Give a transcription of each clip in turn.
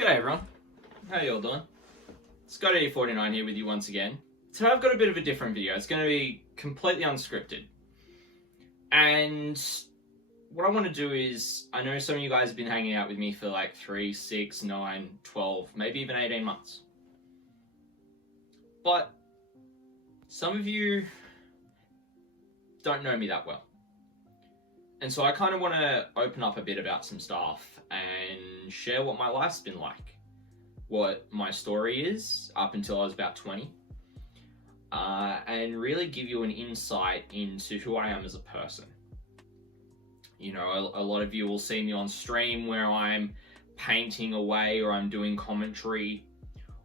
G'day everyone, how you all doing? Scott AEDT here with you once again. Today I've got a bit of a different video. It's going to be completely unscripted. And what I want to do is, I know some of you guys have been hanging out with me for like 3, 6, 9, 12, maybe even 18 months. But some of you don't know me that well. And so I kind of want to open up a bit about some stuff and share what my life's been like, what my story is up until I was about 20, and really give you an insight into who I am as a person. You know, a lot of you will see me on stream where I'm painting away, or I'm doing commentary,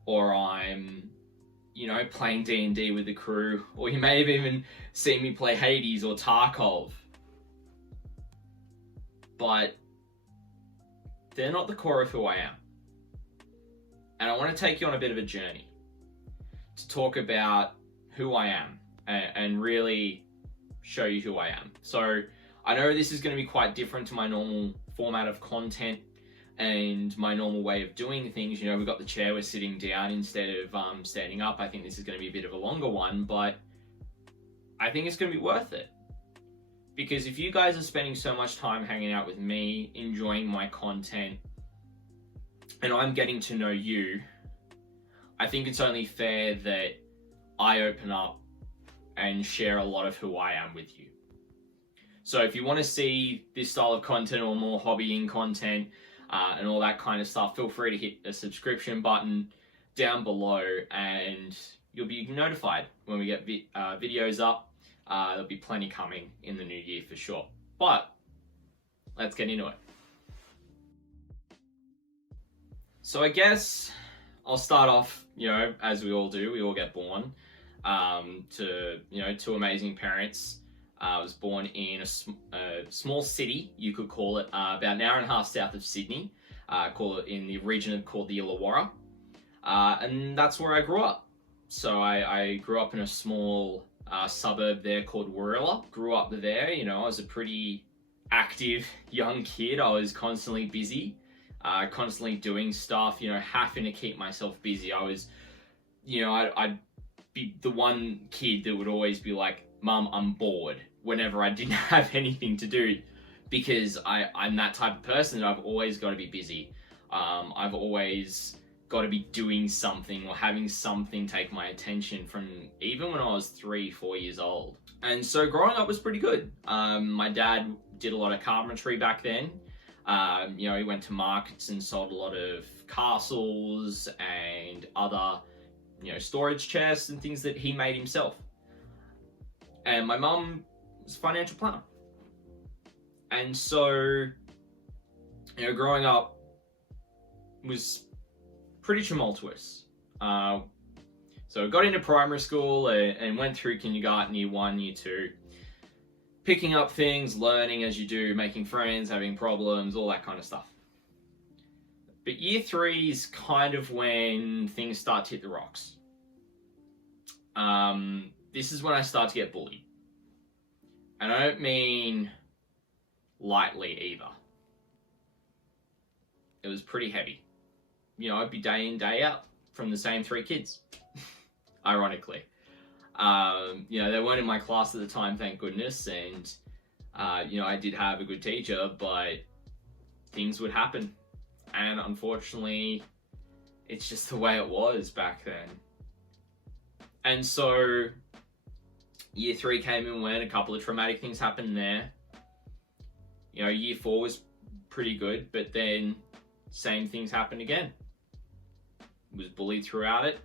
or I'm, you know, playing D&D with the crew, or you may have even seen me play Hades or Tarkov. But they're not the core of who I am. And I want to take you on a bit of a journey to talk about who I am and really show you who I am. So I know this is going to be quite different to my normal format of content and my normal way of doing things. You know, we've got the chair, we're sitting down instead of standing up. I think this is going to be a bit of a longer one, but I think it's going to be worth it. Because if you guys are spending so much time hanging out with me, enjoying my content, and I'm getting to know you, I think it's only fair that I open up and share a lot of who I am with you. So if you want to see this style of content or more hobbying content and all that kind of stuff, feel free to hit the subscription button down below and you'll be notified when we get videos up. There'll be plenty coming in the new year for sure. But let's get into it. So I guess I'll start off, you know, as we all do. We all get born to, you know, two amazing parents. I was born in a small city, you could call it, about an hour and a half south of Sydney. Call it in the region called the Illawarra. And that's where I grew up. So I grew up in a small suburb there called Warhammer. Grew up there, you know, I was a pretty active young kid. I was constantly busy, constantly doing stuff, you know, having to keep myself busy. I was, you know, I'd be the one kid that would always be like, "Mum, I'm bored," whenever I didn't have anything to do, because I'm that type of person that I've always got to be busy. I've always got to be doing something or having something take my attention from even when I was 3, 4 years old. And so growing up was pretty good. My dad did a lot of carpentry back then. You know, he went to markets and sold a lot of castles and other, you know, storage chests and things that he made himself. And my mum was a financial planner. And so, you know, growing up was pretty tumultuous. So I got into primary school and went through kindergarten, year 1, year 2, picking up things, learning as you do, making friends, having problems, all that kind of stuff. But year 3 is kind of when things start to hit the rocks. This is when I start to get bullied. And I don't mean lightly either. It was pretty heavy. You know, I'd be day in, day out from the same 3 kids, ironically. You know, they weren't in my class at the time, thank goodness, and, you know, I did have a good teacher, but things would happen. And unfortunately, it's just the way it was back then. And so, year 3 came and went, a couple of traumatic things happened there. You know, year 4 was pretty good, but then same things happened again. Was bullied throughout it.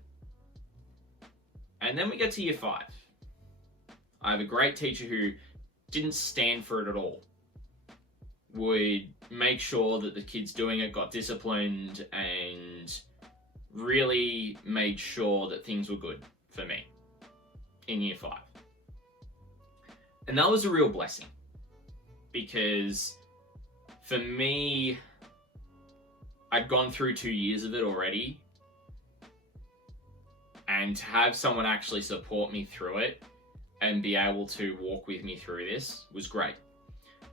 And then we get to year 5. I have a great teacher who didn't stand for it at all. Would make sure that the kids doing it got disciplined and really made sure that things were good for me in year 5. And that was a real blessing, because for me, I'd gone through 2 years of it already. And to have someone actually support me through it and be able to walk with me through this was great.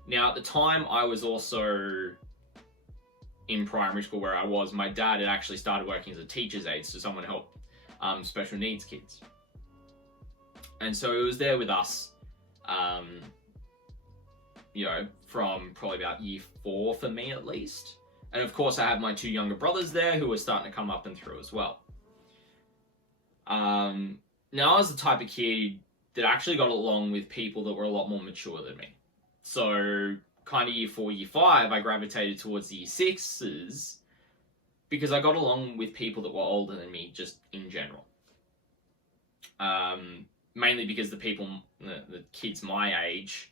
Now, at the time, I was also in primary school where I was, my dad had actually started working as a teacher's aide, so someone to help special needs kids. And so he was there with us, you know, from probably about year 4 for me at least. And of course, I have my 2 younger brothers there who were starting to come up and through as well. Now, I was the type of kid that actually got along with people that were a lot more mature than me. So, kind of year 4, year 5, I gravitated towards the year 6s because I got along with people that were older than me, just in general. Mainly because the kids my age,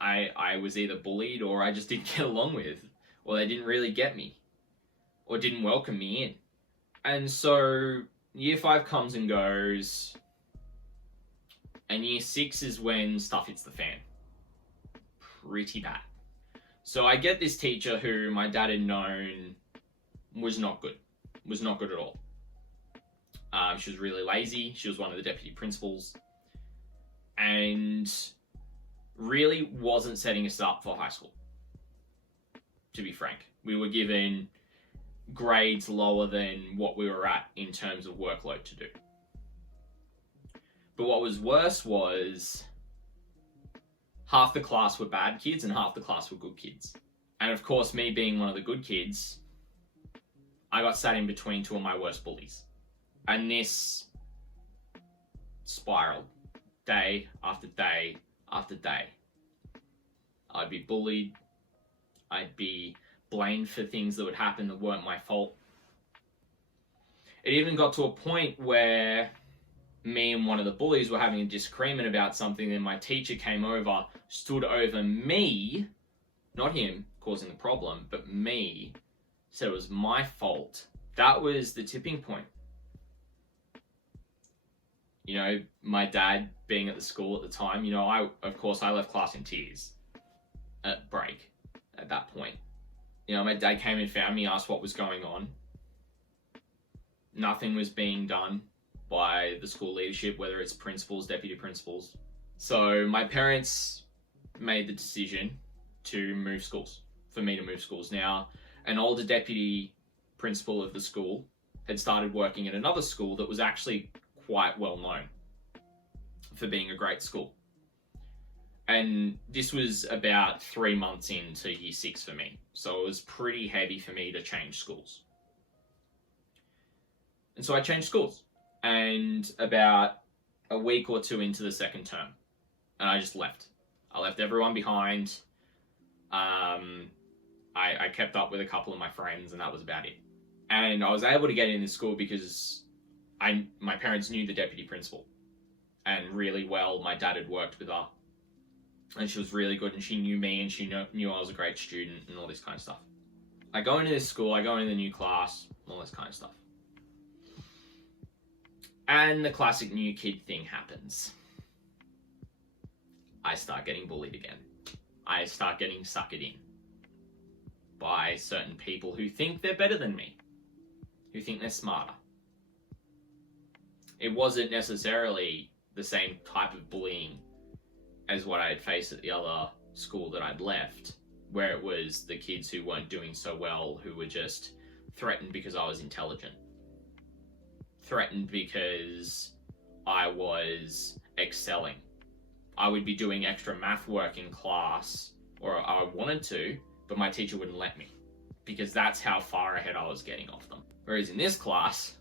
I was either bullied or I just didn't get along with, or they didn't really get me, or didn't welcome me in. And so year 5 comes and goes, and year 6 is when stuff hits the fan. Pretty bad. So I get this teacher who my dad had known was not good at all. She was really lazy. She was one of the deputy principals, and really wasn't setting us up for high school, to be frank. We were given grades lower than what we were at in terms of workload to do. But what was worse was half the class were bad kids and half the class were good kids. And of course, me being one of the good kids, I got sat in between 2 of my worst bullies. And this spiraled day after day after day. I'd be bullied. I'd be blamed for things that would happen that weren't my fault. It even got to a point where me and one of the bullies were having a disagreement about something, and my teacher came over, stood over me, not him causing the problem, but me, said it was my fault. That was the tipping point. You know, my dad being at the school at the time, you know, I left class in tears at break at that point. You know, my dad came and found me, asked what was going on. Nothing was being done by the school leadership, whether it's principals, deputy principals. So my parents made the decision to move schools, for me to move schools. Now, an older deputy principal of the school had started working at another school that was actually quite well known for being a great school. And this was about 3 months into year 6 for me. So it was pretty heavy for me to change schools. And so I changed schools. And about a week or 2 into the second term, and I just left. I left everyone behind. I kept up with a couple of my friends, and that was about it. And I was able to get into school because my parents knew the deputy principal. And really well, my dad had worked with her. And she was really good, and she knew me, and she knew I was a great student, and all this kind of stuff. I go into this school, I go into the new class, all this kind of stuff. And the classic new kid thing happens. I start getting bullied again. I start getting suckered in by certain people who think they're better than me, who think they're smarter. It wasn't necessarily the same type of bullying as what I had faced at the other school that I'd left, where it was the kids who weren't doing so well, who were just threatened because I was intelligent. Threatened because I was excelling. I would be doing extra math work in class, or I wanted to, but my teacher wouldn't let me, because that's how far ahead I was getting off them. Whereas in this class,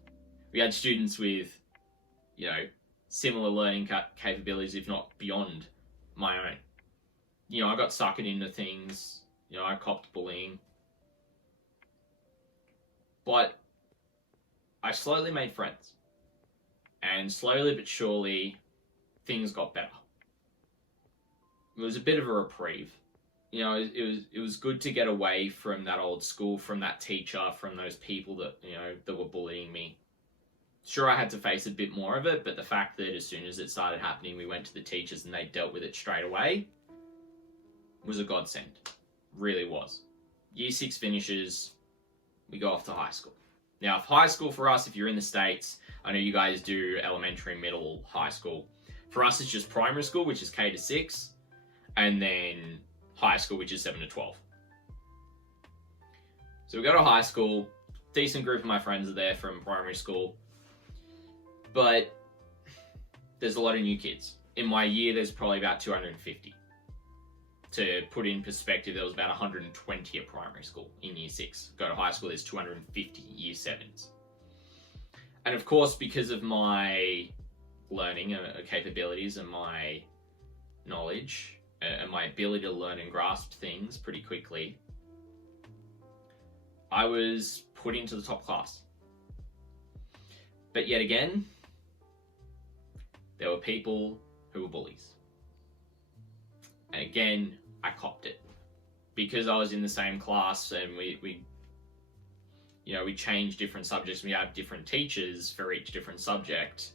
we had students with, you know, similar learning capabilities, if not beyond my own. You know, I got suckered into things, you know, I copped bullying. But I slowly made friends. And slowly but surely, things got better. It was a bit of a reprieve. You know, it was good to get away from that old school, from that teacher, from those people that, you know, that were bullying me. Sure, I had to face a bit more of it, but the fact that as soon as it started happening, we went to the teachers and they dealt with it straight away was a godsend. Really was. Year 6 finishes, we go off to high school. Now, if high school for us, if you're in the States, I know you guys do elementary, middle, high school. For us, it's just primary school, which is K to 6, and then high school, which is 7 to 12. So we go to high school, decent group of my friends are there from primary school, but there's a lot of new kids. In my year, there's probably about 250. To put in perspective, there was about 120 at primary school in year 6. Go to high school, there's 250 year 7s. And of course, because of my learning capabilities and my knowledge and my ability to learn and grasp things pretty quickly, I was put into the top class. But yet again, there were people who were bullies. And again, I copped it. Because I was in the same class and we change different subjects, we have different teachers for each different subject.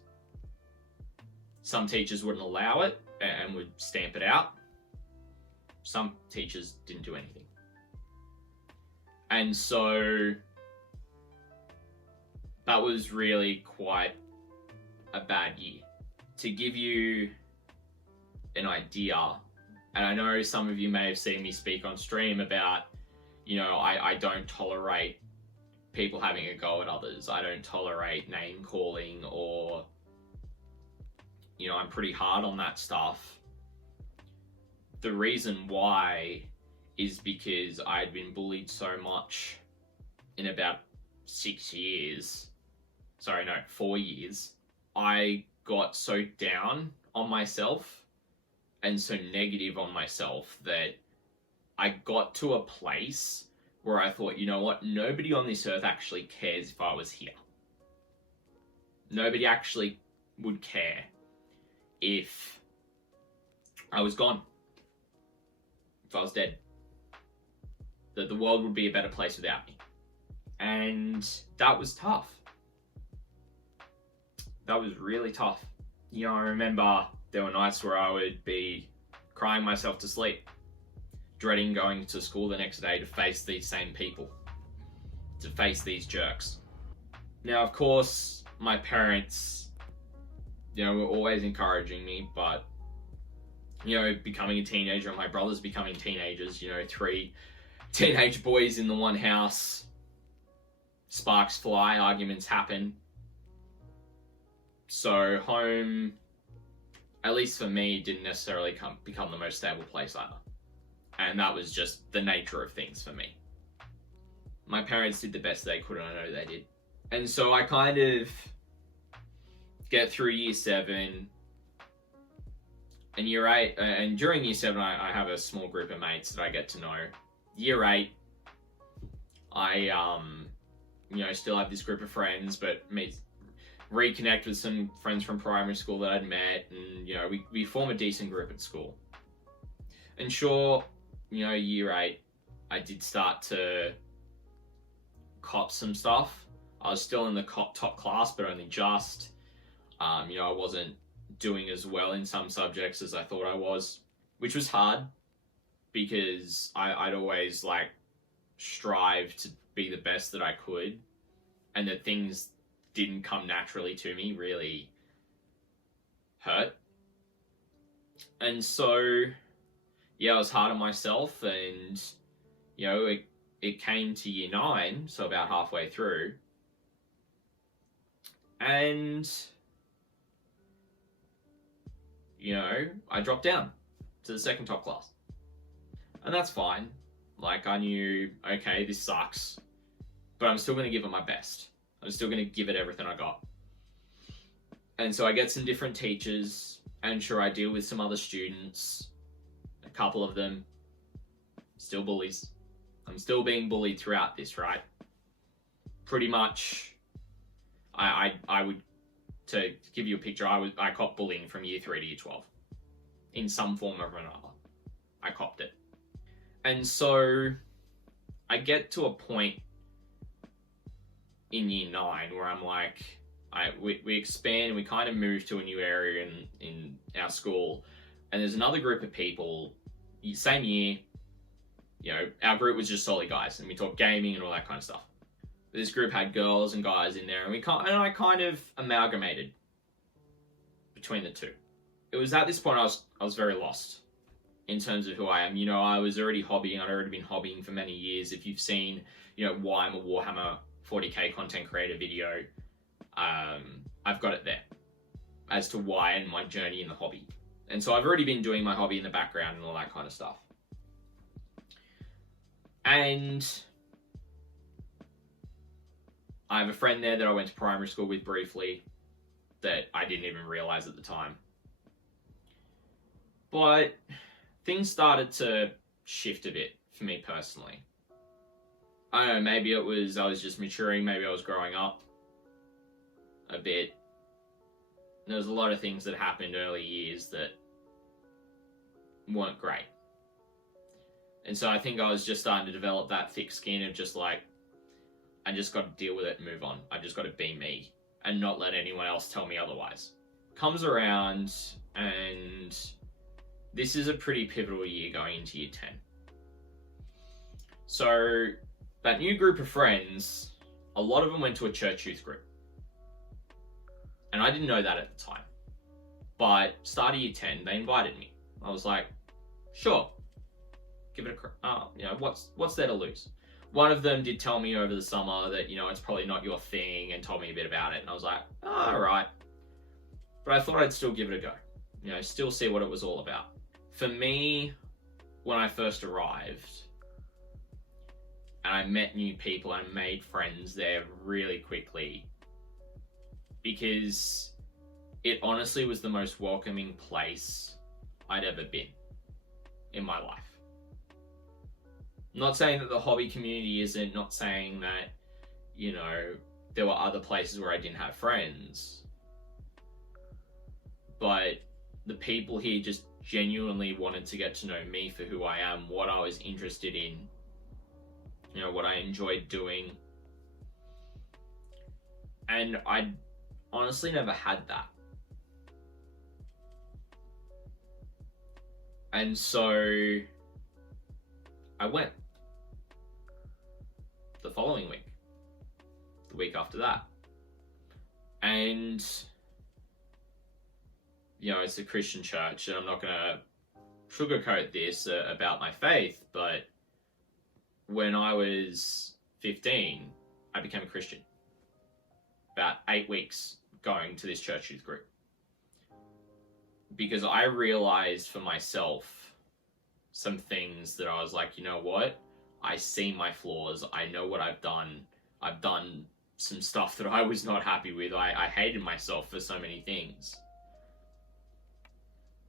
Some teachers wouldn't allow it and would stamp it out. Some teachers didn't do anything. And so that was really quite a bad year. To give you an idea, and I know some of you may have seen me speak on stream about, I don't tolerate people having a go at others. I don't tolerate name calling or, I'm pretty hard on that stuff. The reason why is because I'd been bullied so much in about 4 years. I got so down on myself and so negative on myself that I got to a place where I thought, you know what, nobody on this earth actually cares if I was here. Nobody actually would care if I was gone, if I was dead. That the world would be a better place without me. And that was tough. That was really tough. I remember there were nights where I would be crying myself to sleep, dreading going to school the next day to face these same people, to face these jerks. Now, of course, my parents, were always encouraging me, but, becoming a teenager and my brothers becoming teenagers, 3 teenage boys in the one house, sparks fly, arguments happen. So home, at least for me, didn't necessarily become the most stable place either. And that was just the nature of things for me. My parents did the best they could, and I know they did. And so I kind of get through year 7 and year 8, and during year 7 I have a small group of mates that I get to know. Year 8, I still have this group of friends, but reconnect with some friends from primary school that I'd met, and we form a decent group at school. And sure, year 8, I did start to cop some stuff. I was still in the top class, but only just. I wasn't doing as well in some subjects as I thought I was, which was hard because I'd always strive to be the best that I could, and that things didn't come naturally to me really hurt. And so, I was hard on myself, and, it came to year 9, so about halfway through, and, I dropped down to the second top class. And that's fine. I knew, okay, this sucks, but I'm still going to give it my best. I'm still going to give it everything I got. And so I get some different teachers, and sure, I deal with some other students. A couple of them still bullies. I'm still being bullied throughout this, right? Pretty much, I would, to give you a picture, I copped bullying from year 3 to year 12. In some form or another. I copped it. And so I get to a point in year 9 where I'm we expand and we kind of move to a new area in our school, and there's another group of people, same year, our group was just solely guys, and we talked gaming and all that kind of stuff. But this group had girls and guys in there, and I kind of amalgamated between the two. It was at this point I was very lost. in terms of who I am. I was already hobbying. I'd already been hobbying for many years. If you've seen, why I'm a Warhammer 40k content creator video, I've got it there as to why and my journey in the hobby. And so I've already been doing my hobby in the background and all that kind of stuff. And I have a friend there that I went to primary school with briefly that I didn't even realize at the time. But things started to shift a bit for me personally. I don't know, maybe I was just maturing, maybe I was growing up a bit. There was a lot of things that happened early years that weren't great. And so I think I was just starting to develop that thick skin of just like, I just got to deal with it and move on. I just got to be me and not let anyone else tell me otherwise. Comes around, and this is a pretty pivotal year going into year 10. So that new group of friends, a lot of them went to a church youth group. And I didn't know that at the time. But start of year 10, they invited me. I was like, sure, give it a what's there to lose? One of them did tell me over the summer that, it's probably not your thing, and told me a bit about it. And I was like, all right. But I thought I'd still give it a go. Still see what it was all about. For me, when I first arrived, and I met new people and made friends there really quickly, because it honestly was the most welcoming place I'd ever been in my life. Not saying that the hobby community isn't, not saying that, there were other places where I didn't have friends, but the people here just genuinely wanted to get to know me for who I am, what I was interested in, what I enjoyed doing. And I honestly never had that. And so I went the following week, the week after that. And, it's a Christian church, and I'm not going to sugarcoat this about my faith, but when I was 15, I became a Christian. About 8 weeks going to this church youth group. Because I realized for myself some things that I was like, you know what? I see my flaws. I know what I've done. I've done some stuff that I was not happy with. I hated myself for so many things.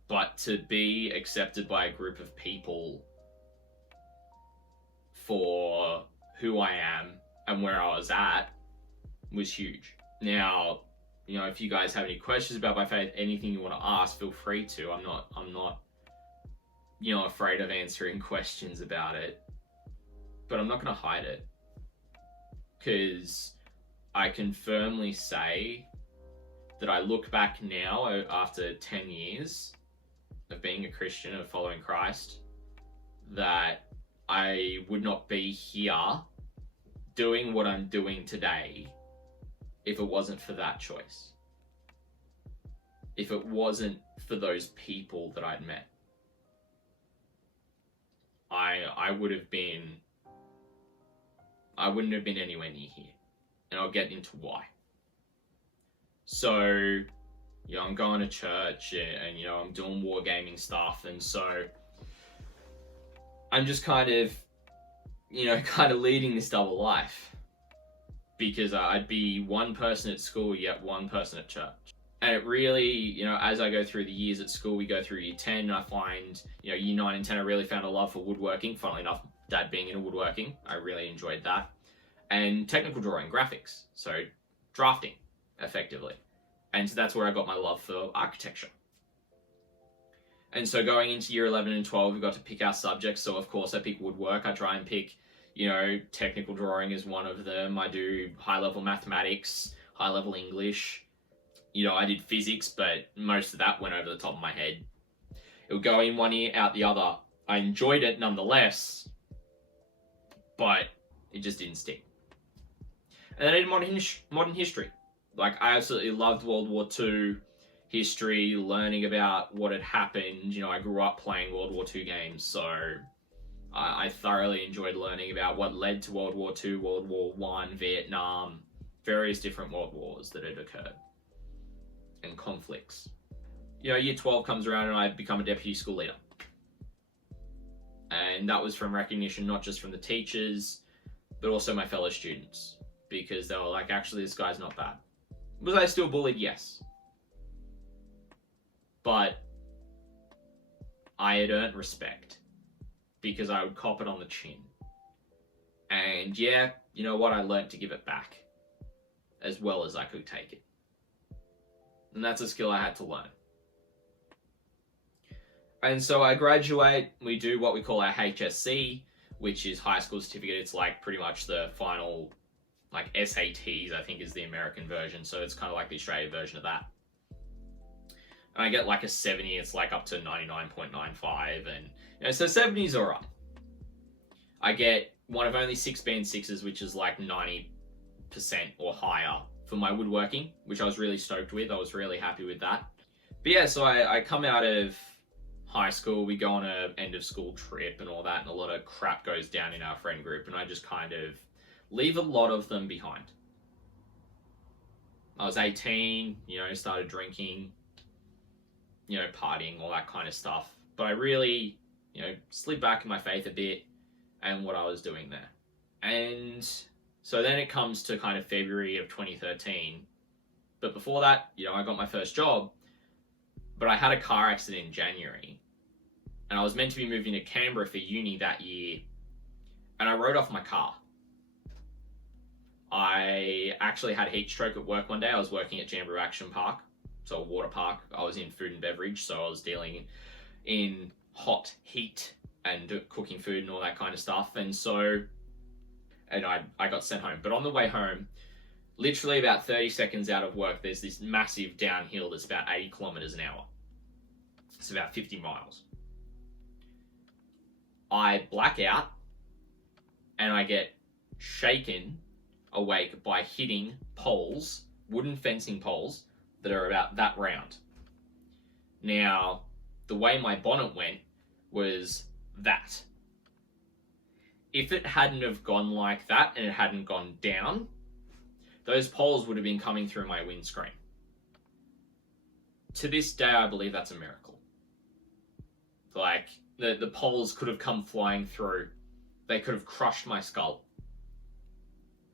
But to be accepted by a group of people for who I am and where I was at was huge. Now, if you guys have any questions about my faith, anything you want to ask, feel free to. I'm not afraid of answering questions about it. But I'm not going to hide it. Because I can firmly say that I look back now, after 10 years of being a Christian, of following Christ, that I would not be here doing what I'm doing today if it wasn't for that choice. If it wasn't for those people that I'd met. I wouldn't have been anywhere near here. And I'll get into why. So, I'm going to church and I'm doing wargaming stuff, and so I'm just kind of leading this double life. Because I'd be one person at school, yet one person at church. And it really, as I go through the years at school, we go through year 10, I find, year 9 and 10, I really found a love for woodworking. Funnily enough, Dad being into woodworking, I really enjoyed that. And technical drawing, graphics, so drafting, effectively. And so that's where I got my love for architecture. And so going into year 11 and 12, we got to pick our subjects. So of course I pick woodwork. I try and pick, technical drawing is one of them. I do high-level mathematics, high-level English. I did physics, but most of that went over the top of my head. It would go in one ear, out the other. I enjoyed it nonetheless, but it just didn't stick. And then I did modern history. Like, I absolutely loved World War II. history, learning about what had happened. You know, I grew up playing World War II games, so I thoroughly enjoyed learning about what led to World War II, World War One, Vietnam, various different world wars that had occurred and conflicts. You know, year 12 comes around and I become a deputy school leader. And that was from recognition, not just from the teachers, but also my fellow students, because they were like, actually, this guy's not bad. Was I still bullied? Yes. But I had earned respect because I would cop it on the chin. And yeah, you know what? I learned to give it back as well as I could take it. And that's a skill I had to learn. And so I graduate, we do what we call our HSC, which is high school certificate. It's like pretty much the final, like SATs, I think is the American version. So it's kind of like the Australian version of that. And I get like a 70, it's like up to 99.95. And, you know, so 70 is all right. I get one of only 6 band 6s, which is like 90% or higher for my woodworking, which I was really stoked with. I was really happy with that. But yeah, so I come out of high school, we go on a end of school trip and all that, and a lot of crap goes down in our friend group, and I just kind of leave a lot of them behind. I was 18, you know, started drinking, you know, partying, all that kind of stuff. But I really, you know, slid back in my faith a bit and what I was doing there. And so then it comes to kind of February of 2013. But before that, you know, I got my first job, but I had a car accident in January. And I was meant to be moving to Canberra for uni that year, and I rode off my car. I actually had heat stroke at work one day. I was working at Jamboree Action Park, so a water park. I was in food and beverage, so I was dealing in hot heat and cooking food and all that kind of stuff. And so, and I got sent home. But on the way home, literally about 30 seconds out of work, there's this massive downhill that's about 80 kilometers an hour. It's about 50 miles. I black out and I get shaken awake by hitting poles, wooden fencing poles, that are about that round. Now, the way my bonnet went was that. If it hadn't have gone like that and it hadn't gone down, those poles would have been coming through my windscreen. To this day, I believe that's a miracle. Like, the poles could have come flying through. They could have crushed my skull.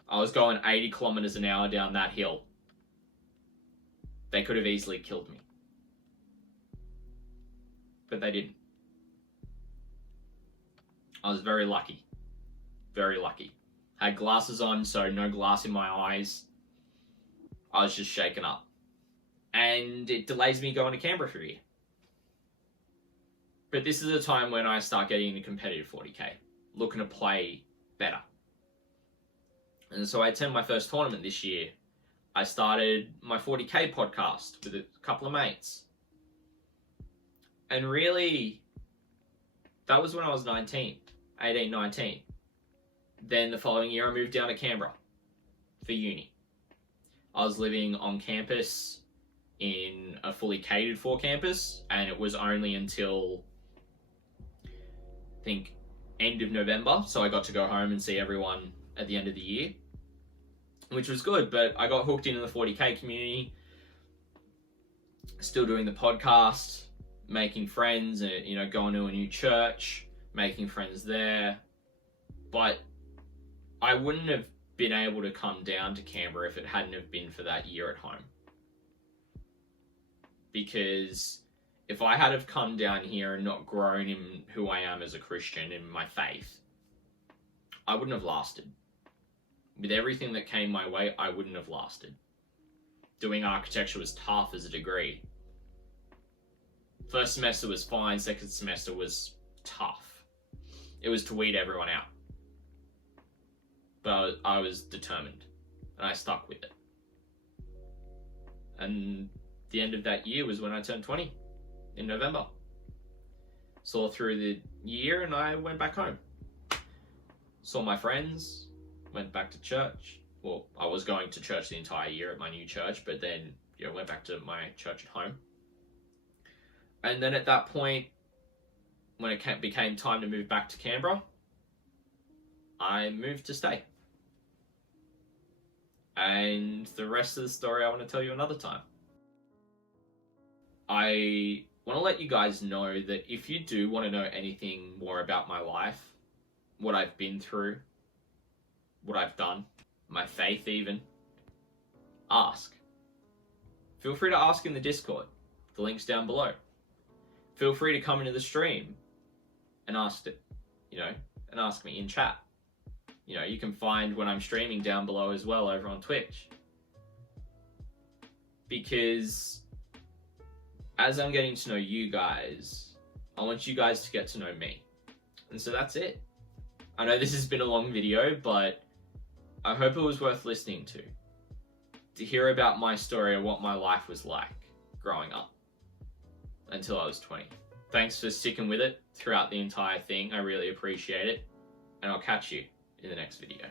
I was going 80 kilometers an hour down that hill. They could have easily killed me. But they didn't. I was very lucky. Very lucky. Had glasses on, so no glass in my eyes. I was just shaken up. And it delays me going to Canberra for a year. But this is a time when I start getting into competitive 40k, looking to play better. And so I attend my first tournament this year. I started my 40k podcast with a couple of mates. And really, that was when I was 19, 18, 19. Then the following year I moved down to Canberra for uni. I was living on campus in a fully catered for campus, and it was only until, I think, end of November, so I got to go home and see everyone at the end of the year, which was good. But I got hooked into the 40k community, still doing the podcast, making friends, and, you know, going to a new church, making friends there. But I wouldn't have been able to come down to Canberra if it hadn't have been for that year at home. Because if I had have come down here and not grown in who I am as a Christian, in my faith, I wouldn't have lasted. With everything that came my way, I wouldn't have lasted. Doing architecture was tough as a degree. First semester was fine, second semester was tough. It was to weed everyone out. But I was determined, and I stuck with it. And the end of that year was when I turned 20 in November. Saw through the year and I went back home. Saw my friends, went back to church. Well, I was going to church the entire year at my new church, but then, went back to my church at home. And then at that point, when it became time to move back to Canberra, I moved to stay. And the rest of the story I want to tell you another time. I want to let you guys know that if you do want to know anything more about my life, what I've been through, what I've done, my faith even, ask. Feel free to ask in the Discord. The link's down below. Feel free to come into the stream and ask it, and ask me in chat. You can find when I'm streaming down below as well over on Twitch. Because as I'm getting to know you guys, I want you guys to get to know me. And so that's it. I know this has been a long video, but I hope it was worth listening to hear about my story and what my life was like growing up until I was 20. Thanks for sticking with it throughout the entire thing. I really appreciate it. And I'll catch you in the next video.